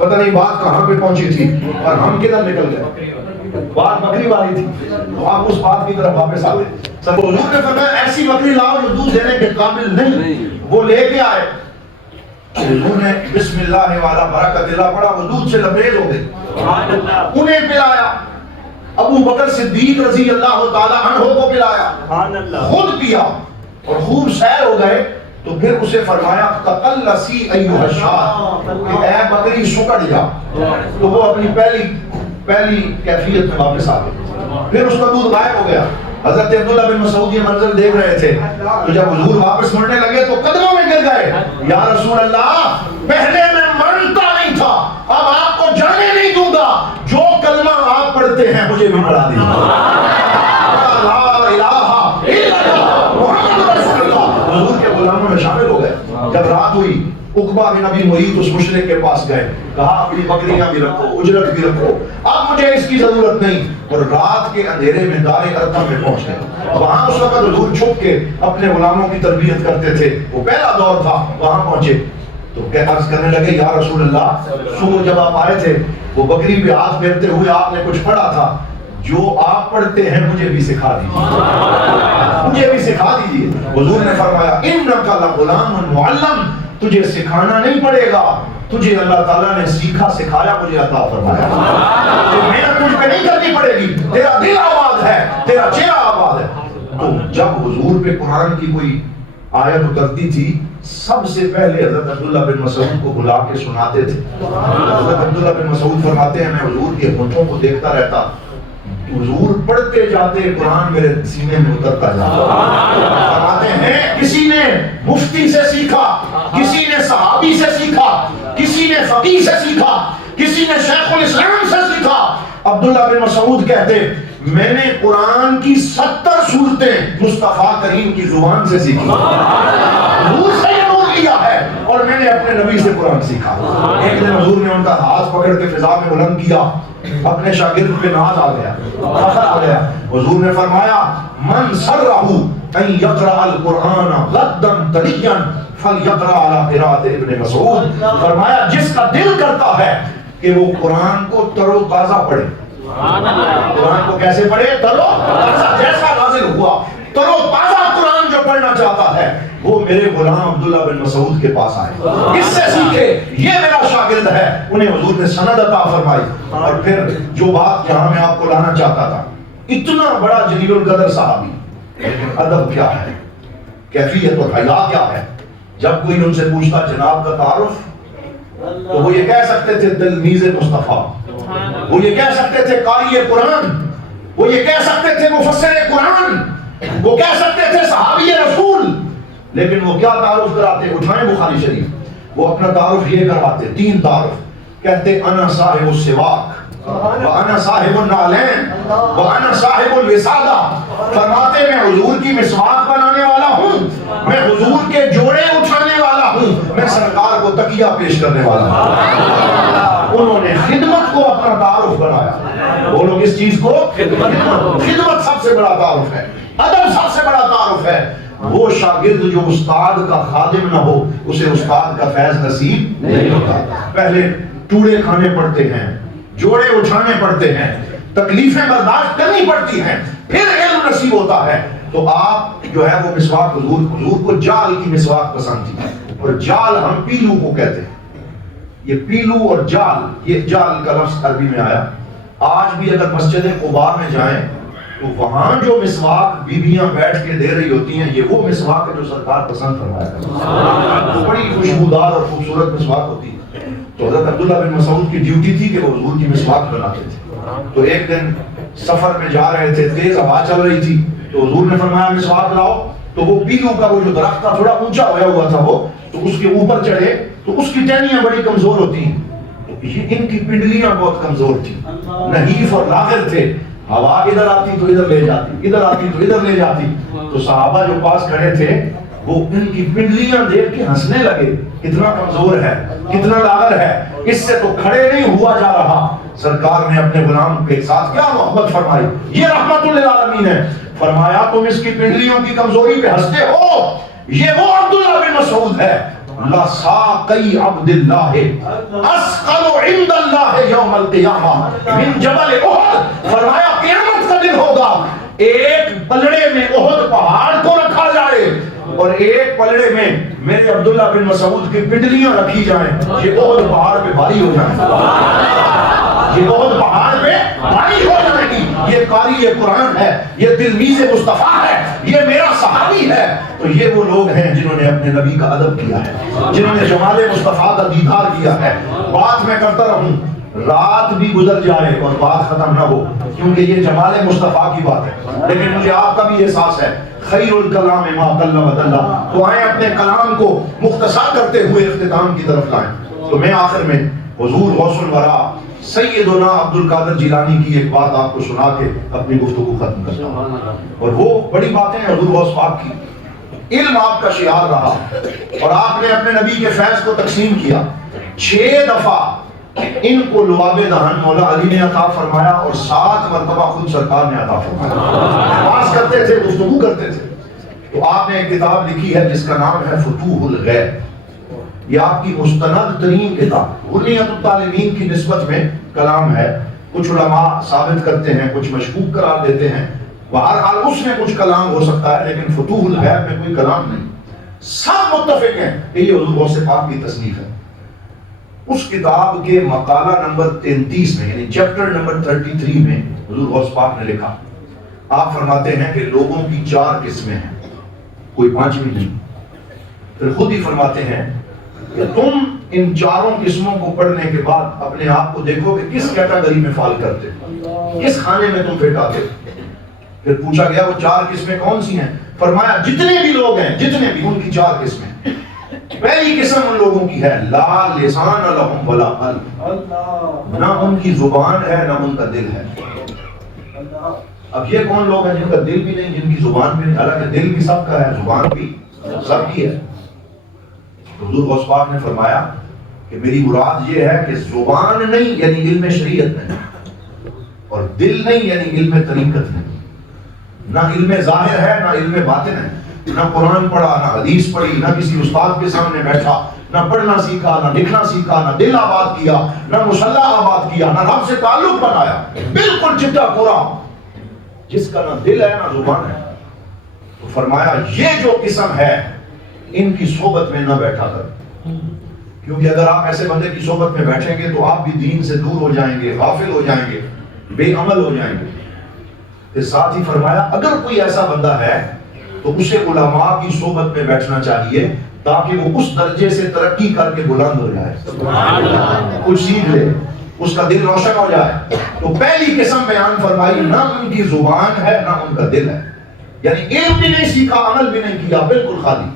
پتہ نہیں بات کہاں پہ پہنچی تھی اور ہم کدھر نکل گئے. بات بکری والی تھی تو آپ اس بات کی طرف واپس آ گئے. سب حضور نے فرمایا ایسی بکری لاؤ جو دودھ دینے کے قابل نہیں. وہ لے کے آئے, حضور نے بسم اللہ والا برکت اللہ پڑھا, وہ دودھ سے لبریز ہو گئی, انہیں پلایا. ابو بکر صدیق رضی اللہ تعالی عنہ کو پلایا, خود پیا اور خوب سیر ہو گئے. تو پھر اسے فرمایا تقلسی ایھا الشاۃ, کہ اے بکری سکڑ جا. تو وہ اپنی پہلی کیفیت میں واپس آ گئی. پھر اس کا دودھ غائب ہو گیا. حضرت عبداللہ بن مسعود یہ منظر دیکھ رہے تھے, تو جب حضور واپس مڑنے لگے تو قدموں میں گر گئے, یا رسول اللہ پہلے میں مرتا نہیں تھا, اب آپ کو جانے نہیں دوں گا, جو کلمہ آپ پڑھتے ہیں مجھے بھی پڑھا دیجیے. لا الہ الا اللہ محمد رسول اللہ حضور کے غلاموں میں شامل ہو گئے. جب رات ہوئی عقبہ بن ابی معیط اس مشرک کے پاس گئے, کہا اپنی بکریاں بھی رکھو, اجرت بھی رکھو, اب مجھے اس کی ضرورت نہیں. اور رات کے اندھیرے میں دار ارقم میں پہنچ گئے. وہاں اس وقت حضور چھپ کے اپنے غلاموں کی تربیت کرتے تھے, وہ پہلا دور تھا. وہاں پہنچے تو عرض کرنے لگے یا رسول اللہ, صبح جب آپ آئے تھے وہ بکری پہ ہاتھ پھیرتے ہوئے آپ نے کچھ پڑھا تھا, جو آپ پڑھتے ہیں مجھے بھی سکھا دیجیے, مجھے بھی سکھا دیجیے. حضور نے فرمایا انک لغلام معلم, تجھے سکھانا نہیں پڑے گا, تجھے اللہ تعالیٰ نے سیکھا سکھایا مجھے عطا فرمایا. محنت تجھ پہ نہیں کرنی پڑے گی, تیرا دل آباد ہے, تیرا چہرہ آباد ہے. تو جب حضور پہ قرآن کی کوئی آیت اترتی تھی, سب سے پہلے حضرت عبداللہ بن مسعود کو بلا کے سناتے تھے. حضرت عبداللہ بن مسعود فرماتے ہیں میں حضور کے ہونٹوں کو دیکھتا رہتا, حضور پڑھتے جاتے قرآن میرے سینے میں اترتا جاتا. فرماتے ہیں کسی نے مفتی سے سیکھا, کسی نے صحابی سے سیکھا, کسی نے فقیہ سے سیکھا, کسی نے شیخ الاسلام سے سیکھا. عبداللہ بن مسعود کہتے میں نے قرآن کی 70 صورتیں مصطفیٰ کریم کی زبان سے سیکھی. حضور سے یہ نور لیا ہے اور میں نے اپنے نبی سے قرآن سیکھا. ایک دن حضور نے ان کا ہاتھ پکڑ کے فضا میں بلند کیا, اپنے شاگرد پہ ناز آ گیا, فخر آ گیا. حضور نے فرمایا من سرہ ان یقرأ القرآن غدا طریا فلیقرأ علی قراءۃ ابن مسعود. فرمایا جس کا دل کرتا ہے کہ وہ قرآن کو تر و تازہ پڑھے, قرآن کو کیسے پڑھے, تر و تازہ, جیسا نازل ہوا تر و تازہ قرآن جو پڑھنا چاہتا ہے وہ میرے غلام عبداللہ بن مسعود کے پاس آئے, اس سے سیکھے, یہ میرا شاگرد ہے. انہیں حضور نے سند عطا فرمائی. اور پھر جو بات یہاں میں آپ کو لانا چاہتا تھا, اتنا بڑا جلیل القدر صحابی, لیکن ادب کیا ہے, کیفیت اور حیا کیا ہے. جب کوئی ان سے پوچھتا جناب کا تعارف, تو وہ یہ کہہ سکتے تھے تلمیذ مصطفیٰ, وہ یہ کہہ سکتے تھے قاری قرآن, وہ یہ کہہ سکتے تھے مفسر قرآن, وہ کہہ سکتے تھے صحابی رسول. لیکن وہ کیا تعارف کراتے, اٹھائیں بخاری شریف, وہ اپنا تعارف یہ کرواتے, 3 تعارف. کہتے انا صاحب السواک وانا صاحب النعلین وانا صاحب الوسادہ. فرماتے میں حضور کی مسواک بنانے والا ہوں, میں حضور کے جوڑے اٹھانے والا ہوں, میں سرکار کو تکیہ پیش کرنے والا ہوں. انہوں نے خدمت کو اپنا تعارف بنایا. وہ لوگ اس چیز کو خدمت سب سے بڑا تعارف ہے, ادب سب سے بڑا تعارف ہے. وہ شاگرد جو استاد کا خادم نہ ہو اسے استاد کا فیض نصیب نہیں ہوتا. پہلے ٹوڑے کھانے پڑتے ہیں, جوڑے اٹھانے پڑتے ہیں, تکلیفیں برداشت کرنی پڑتی ہیں, پھر علم نصیب ہوتا ہے. تو آپ جو ہے وہ مسواک, حضور کو جال کی مسواک پسند تھی, اور جال ہم پیلو کو کہتے ہیں. یہ پیلو اور جال, یہ جال کا لفظ عربی میں آیا. آج بھی اگر مسجد قباء میں جائیں تو وہاں جو مسواک بیویاں بیٹھ کے دے رہی ہوتی ہیں, یہ وہ مسواک ہے جو سرکار پسند فرمایا کرتے ہیں. بڑی خوشبودار اور خوبصورت مسواک ہوتی ہے. تو حضرت عبداللہ بن مسعود کی ڈیوٹی تھی کہ وہ حضور کی مسواک بناتے تھے. تو ایک دن سفر میں جا رہے تھے, تیز ہوا چل رہی تھی, تو حضور نے فرمایا مسواک لاؤ. تو وہ پیلو کا وہ جو درخت تھا تھوڑا اونچا ہوا تھا وہ, تو اس کے اوپر چڑھے تو اس کی ٹہنیاں بڑی کمزور ہوتی ہیں, ان کی پنڈلیاں بہت کمزور تھی, نحیف اور لاغر تھے. ہوا ادھر آتی تو ادھر لے جاتی, ادھر آتی تو ادھر لے جاتی. تو صحابہ جو پاس کھڑے تھے وہ ان کی پنڈلیاں دیکھ کے ہنسنے لگے, کتنا کمزور ہے, کتنا لاغر ہے, اس سے تو کھڑے نہیں ہوا جا رہا. سرکار نے اپنے غلام کے ساتھ کیا محبت فرمائی, یہ رحمت للعالمین ہے. فرمایا تم اس کی پنڈلیوں کی کمزوری پہ ہنستے ہو, یہ وہ عبداللہ بن مسعود ہے لساقی عبد اللہ اسقل عند اللہ یوم القیامہ من جبل احد، فرمایا قیامت کا دن ہوگا ایک پلڑے میں احد پہاڑ کو رکھا جائے اور ایک پلڑے میں میرے عبداللہ بن مسعود کی پنڈلیاں رکھی جائیں، یہ احد پہاڑ پہ بھاری ہو جائیں، یہ احد پہاڑ پہ بھاری ہو جائے گی۔ یہ قاری قرآن ہے، یہ تلمیذ مصطفیٰ ہے، یہ میرا صحابی ہے۔ تو یہ وہ لوگ ہیں جنہوں نے اپنے نبی کا ادب کیا ہے، جنہوں نے جمال مصطفیٰ کا دیدار کیا ہے۔ بات میں کرتا رہوں، رات بھی گزر جائے اور بات ختم نہ ہو، کیونکہ یہ جمال مصطفیٰ کی بات ہے، لیکن مجھے آپ کا بھی احساس ہے خیر الکلام ما قل و دل۔ تو آئیں اپنے کلام کو مختصر کرتے ہوئے اختتام کی طرف لائیں۔ تو میں آخر میں حضور غوث الورا سیدنا عبد القادر جیلانی کی ایک بات آپ کو سنا کے اپنی گفتگو ختم کرتا ہوں، اور وہ بڑی باتیں ہیں حضور غوث پاک کی۔ علم آپ کا شعار رہا اور آپ نے اپنے نبی کے فیض کو تقسیم کیا۔ 6 دفعہ ان کو لعاب دہن مولا علی نے عطا فرمایا اور 7 مرتبہ خود سرکار نے عطا فرمایا۔ بات کرتے تھے، گفتگو کرتے تھے۔ تو آپ نے ایک کتاب لکھی ہے جس کا نام ہے فتوح الغیب، یہ آپ کی مستند ترین کتاب، غنیت الطالبین کی نسبت میں کلام ہے۔ کچھ علماء ثابت کرتے ہیں، کچھ مشکوک قرار دیتے ہیں، بہرحال اس میں کچھ کلام ہو سکتا ہے لیکن فتوح الغیب میں کوئی کلام نہیں۔ سب متفق ہیں کہ یہ حضور غوث پاک کی تصنیف ہے۔ اس کتاب کے مقالہ نمبر 33 میں یعنی چیپٹر نمبر 33 میں حضور غوث پاک نے لکھا، آپ فرماتے ہیں کہ لوگوں کی 4 قسمیں ہیں، کوئی 5ویں نہیں۔ پھر خود ہی فرماتے ہیں کہ تم ان 4 قسموں کو پڑھنے کے بعد اپنے آپ کو دیکھو کہ کس کیٹیگری میں فال کرتے، کس خانے میں تم فٹ آتے۔ پھر پوچھا گیا وہ 4 قسمیں کون سی ہیں؟ فرمایا جتنے بھی لوگ ہیں، جتنے بھی، ان کی 4 قسمیں۔ پہلی قسم ان لوگوں کی ہے لا لسان لہم ولا قلب، نہ ان کی زبان ہے نہ ان کا دل ہے۔ اب یہ کون لوگ ہیں جن کا دل بھی نہیں، جن کی زبان بھی نہیں؟ حالانکہ دل بھی سب کا ہے، زبان بھی سب کی ہے۔ حضور غوث پاک نے فرمایا کہ میری مراد یہ ہے کہ زبان نہیں یعنی علم شریعت نہیں، اور دل نہیں یعنی علم طریقت نہیں، نہ علم ظاہر ہے نہ علم باطن ہے، نہ قرآن پڑھا نہ حدیث پڑھی، نہ کسی استاد کے سامنے بیٹھا، نہ پڑھنا سیکھا نہ لکھنا سیکھا، نہ دل آباد کیا نہ مصلی آباد کیا، نہ رب سے تعلق بنایا، بالکل چٹا کورا، جس کا نہ دل ہے نہ زبان ہے۔ تو فرمایا یہ جو قسم ہے ان کی صحبت میں نہ بیٹھا کر، کیونکہ اگر آپ ایسے بندے کی صحبت میں بیٹھیں گے تو آپ بھی دین سے دور ہو جائیں گے، غافل ہو جائیں گے، بے عمل ہو جائیں گے۔ پھر ساتھ ہی فرمایا اگر کوئی ایسا بندہ ہے تو اسے علماء کی صحبت میں بیٹھنا چاہیے تاکہ وہ اس درجے سے ترقی کر کے بلند ہو جائے، کچھ سیکھ لے، اس کا دل روشن ہو جائے۔ تو پہلی قسم بیان فرمائی نہ ان کی زبان ہے نہ ان کا دل ہے، یعنی علم بھی نہیں سیکھا، عمل بھی نہیں کیا، بالکل خالی۔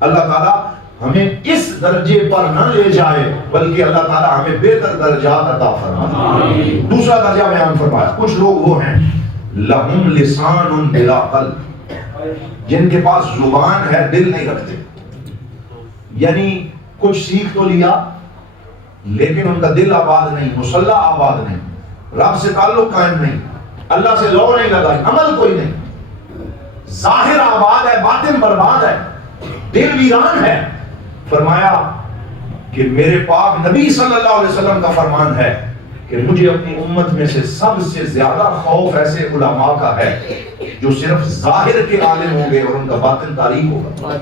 اللہ تعالیٰ ہمیں اس درجے پر نہ لے جائے بلکہ اللہ تعالیٰ ہمیں بہتر درجات عطا فرمائے۔ دوسرا درجہ بیان فرمایا کچھ لوگ وہ ہیں لہم لسان بلا قلب، جن کے پاس زبان ہے دل نہیں رکھتے، یعنی کچھ سیکھ تو لیا لیکن ان کا دل آباد نہیں، مصلی آباد نہیں، رب سے تعلق قائم نہیں، اللہ سے لو نہیں لگائی، عمل کوئی نہیں، ظاہر آباد ہے باطن برباد ہے، دل ویران ہے۔ فرمایا کہ میرے پاک نبی صلی اللہ علیہ وسلم کا فرمان ہے کہ مجھے اپنی امت میں سے سب سے زیادہ خوف ایسے علماء کا ہے جو صرف ظاہر کے عالم ہوں گے اور ان کا باطن تاریک ہوگا۔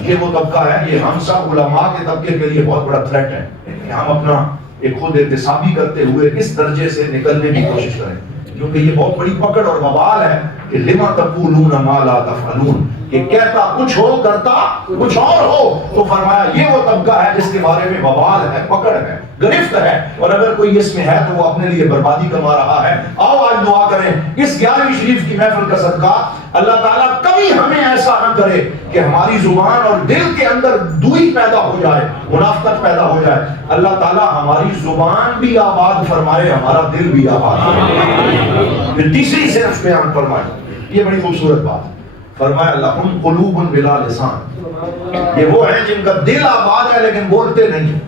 یہ وہ طبقہ ہے، یہ ہم سب علماء کے طبقے کے لیے بہت بڑا تھریٹ ہے کہ ہم اپنا ایک خود احتسابی کرتے ہوئے اس درجے سے نکلنے کی کوشش کریں، کیونکہ یہ بہت بڑی پکڑ اور وبال ہے کہ لما تقولون ما لا تفعلون، کہ کہتا کچھ ہو کرتا کچھ اور ہو۔ تو فرمایا یہ وہ طبقہ ہے جس کے بارے میں وبال ہے، پکڑ ہے، گرفت ہے، اور اگر کوئی اس میں ہے تو وہ اپنے لیے بربادی کما رہا ہے۔ آؤ آج دعا کریں اس 11ویں شریف کی محفل کا صدقہ اللہ تعالیٰ کبھی ہمیں ایسا نہ کرے کہ ہماری زبان اور دل کے اندر دوئی پیدا ہو جائے، منافقت پیدا ہو جائے۔ اللہ تعالیٰ ہماری زبان بھی آباد فرمائے، ہمارا دل بھی آباد فرمائے۔ پھر تیسری صرف بیان فرمائے، یہ بڑی خوبصورت بات، فرمایا لہم قلوب بلا لسان، یہ وہ ہیں جن کا دل آباد ہے لیکن بولتے نہیں،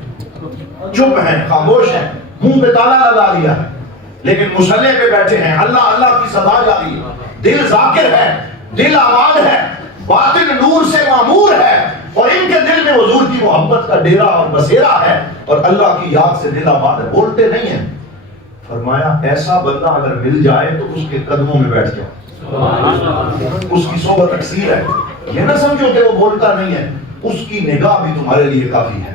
چپ ہیں، خاموش ہیں، منہ پہ تالا لگا لیا ہے لیکن مصلی پہ بیٹھے ہیں، اللہ اللہ کی صدا جاری ہے، دل ذاکر ہے، دل آباد ہے، باطن نور سے معمور ہے، اور ان کے دل میں حضور کی محبت کا ڈیرا اور بسیرا ہے اور اللہ کی یاد سے دل آباد ہے، بولتے نہیں ہیں۔ فرمایا ایسا بندہ اگر مل جائے تو اس کے قدموں میں بیٹھ جاؤ، اس کی صحبت اکثیر ہے، یہ نہ سمجھو کہ وہ بولتا نہیں ہے، اس کی نگاہ بھی تمہارے لیے کافی ہے،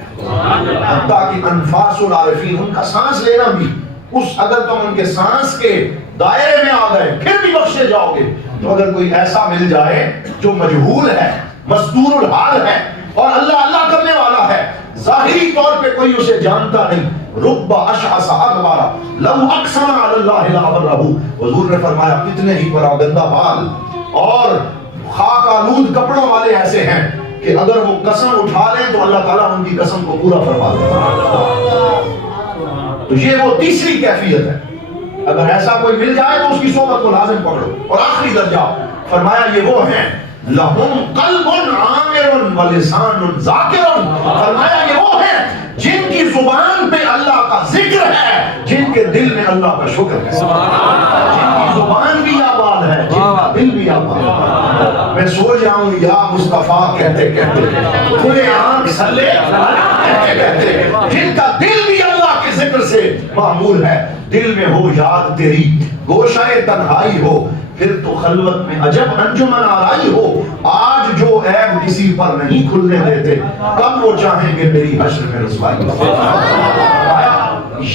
حتیٰ کہ انفاس العارفین، ان کا سانس لینا بھی، اگر تم ان کے سانس کے دائرے میں آ گئے پھر بھی بخشے جاؤ گے۔ تو اگر کوئی ایسا مل جائے جو مجہول ہے، مستور الحال ہے اور اللہ اللہ کرنے والا ہے، ظاہری طور پہ کوئی اسے جانتا نہیں، رب اشعث اغبر لو اقسم علی اللہ لابرہ، حضور نے فرمایا کتنے ہی پراگندہ بال اور خاک آلود کپڑوں والے ایسے ہیں کہ اگر وہ قسم اٹھا لیں تو اللہ تعالیٰ ان کی قسم کو پورا فرما دے۔ تو یہ وہ تیسری کیفیت ہے، اگر ایسا کوئی مل جائے تو اس کی صحبت کو لازم پکڑو۔ اور آخری درجہ فرمایا یہ وہ ہیں لہم قلب عامر ولسان ذاکر، فرمایا یہ وہ ہیں جن کی زبان پہ اللہ کا ذکر ہے، جن کے دل میں اللہ کا شکر ہے، جن کی زبان بھی آباد ہے، جن کا دل بھی آباد ہے۔ میں سو جاؤں یا مصطفیٰ کہتے کہتے، کھلے آنکھ صلی کہتے کہتے، جن کا دل بھی اللہ کے ذکر سے معمور ہے، دل میں ہو یاد تیری، گوشہ تنہائی ہو، پھر تو خلوت میں عجب انجمن آرائی ہو، آج جو عیب کسی پر نہیں کھلنے دیتے، کب وہ چاہیں گے میری حشر میں رسوائی۔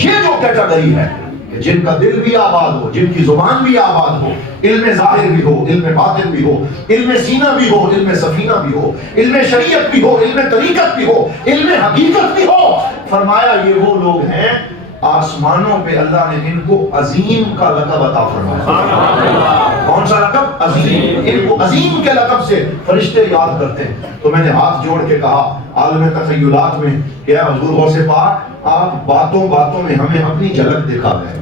یہ جو کیٹیگری ہے کہ جن کا دل بھی آباد ہو، جن کی زبان بھی آباد ہو، علم ظاہر بھی ہو، علم باطن بھی ہو، علم سینہ بھی ہو، علم سفینہ بھی ہو، علم شریعت بھی ہو، علم طریقت بھی ہو، علم حقیقت بھی ہو، فرمایا یہ وہ لوگ ہیں آسمانوں پہ اللہ نے ان کو عظیم کا لقب عطا فرمایا۔ کون سا لقب؟ عظیم۔ ان کو عظیم کے لقب سے فرشتے یاد کرتے ہیں۔ تو میں نے ہاتھ جوڑ کے کہا عالم تخیلات میں کہ حضور غوث پاک آپ باتوں باتوں میں ہمیں اپنی جھلک دکھا گئے،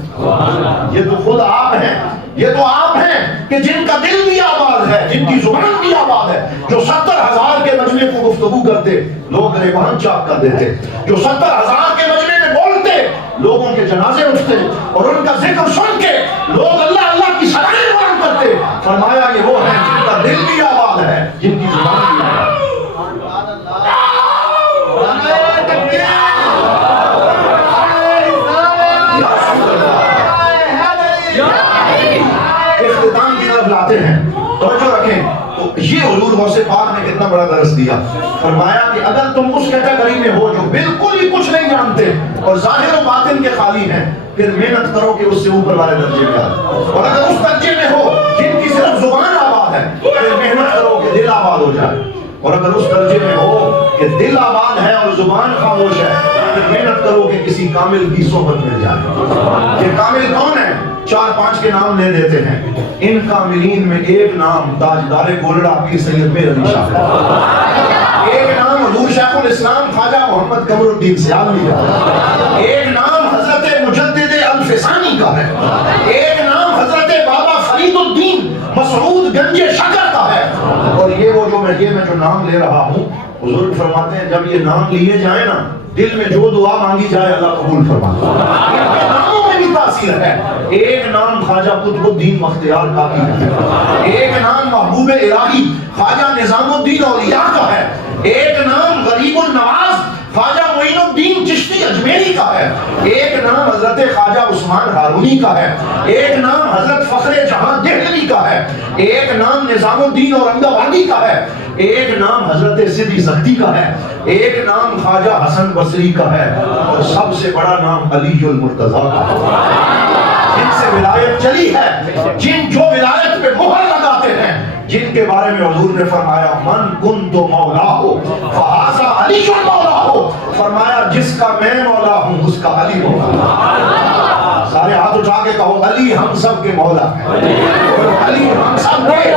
یہ تو خود آپ ہیں، یہ تو آپ ہیں کہ جن کا دل بھی آباد ہے، جن کی زبان بھی آباد ہے، جو 70,000 کے مجمع کو گفتگو کرتے لوگ ریبان چاک کر دیتے، جو 70,000 کے مجمع میں بولتے لوگوں کے جنازے اٹھتے اور ان کا ذکر سن کے لوگ اللہ اللہ کی ثنائیں بیان کرتے۔ فرمایا یہ وہ ہیں جن کا دل بھی آباد ہے، جن کی زبان بھی آباد ہے۔ اختتام کی طرف لاتے ہیں، توجہ رکھیں۔ تو یہ حضور غوث پاک نے کتنا بڑا درس دیا، فرمایا کہ اگر تم اس کیٹیگری میں ہو جو بالکل ہی کچھ نہیں جانتے اور ظاہر و باطن کے خالی ہیں، پھر محنت کرو کہ اس سے اوپر والے درجے میں آئے، اور اگر اس درجے میں ہو جن کی صرف زبان آباد ہے، پھر محنت کرو کہ دل آباد ہو جائے، اور اگر اس درجے میں ہو کہ دل آباد ہے اور زبان خاموش ہے، پھر محنت کرو کہ کسی کامل کی صحبت مل جائے۔ یہ کامل کون ہے؟ 4-5 کے نام لے دیتے ہیں، ان کاملین میں ایک نام تاجدار گولڑا پیر سید میر علی شاہ ہے، ایک نام حضور شیخ الاسلام خواجہ محمد قمر الدین سیالوی کا ہے، ایک نام حضرت مجدد الفسانی کا ہے، ایک نام حضرت بابا فرید الدین مسعود گنج شکر کا ہے، اور یہ میں جو نام لے رہا ہوں، حضور فرماتے ہیں جب یہ نام لیے جائیں نا، دل میں جو دعا مانگی جائے اللہ قبول فرماتا ہے۔ ان کے ناموں میں بھی تاثیر ہے۔ ایک نام خواجہ قطب الدین بختیار کاکی ہے، ایک نام محبوب الہی خواجہ نظام الدین اولیاء کا ہے، ایک نام غریب النواز خواجہ معین الدین چشتی اجمیری کا ہے، ایک نام حضرت خواجہ عثمان ہارونی کا ہے، ایک نام حضرت فخر جہاں دہلوی کا ہے، ایک نام نظام الدین اورنگ آبادی کا ہے، ایک نام حضرت سدی سختی کا ہے، ایک نام خواجہ حسن بصری کا ہے، اور سب سے بڑا نام علی المرتضیٰ کا ہے۔ جن سے ولایت چلی ہے، جن جو ولایت پہ مہر لگاتے ہیں، جن کے بارے میں حضور نے فرمایا من کنت مولا ہو فہذا علی مولا ہو، فرمایا جس کا میں مولا ہوں اس کا علی مولا ہے۔ سارے ہاتھ اٹھا کے کہو علی ہم سب کے مولا ہے، علی ہم سب کے،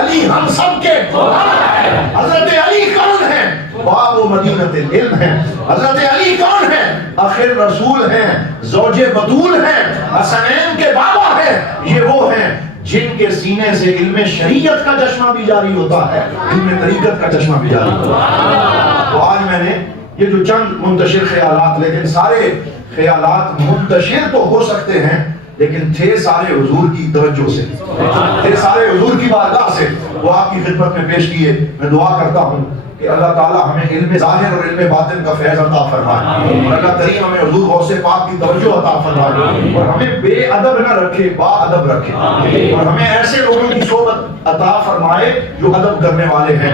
علی ہم سب کے مولا ہے۔ حضرت علی کون ہے؟ باب و مدینت العلم ہے۔ حضرت علی کون ہے؟ آخر رسول ہیں، زوج بطول ہیں، حسنین کے بابا ہیں۔ یہ وہ ہیں جن کے سینے سے علم شریعت کا چشمہ بھی جاری ہوتا ہے، علم طریقت کا چشمہ بھی جاری ہوتا ہے۔ تو آج میں نے یہ جو چند منتشر خیالات، لیکن سارے خیالات منتشر تو ہو سکتے ہیں لیکن تھے سارے حضور کی توجہ سے، تھے سارے حضور کی بارگاہ سے، وہ آپ کی خدمت میں پیش کیے۔ میں دعا کرتا ہوں کہ کہ اللہ تعالیٰ ہمیں علم ظاہر اور علم باطن کا فیض عطا فرمائے، اور اللہ کریم ہمیں حضور غوث پاک کی توجہ عطا فرمائے، اور ہمیں بے ادب نہ رکھے، با ادب رکھے، اور ہمیں ایسے لوگوں کی صحبت عطا فرمائے جو ادب کرنے والے ہیں۔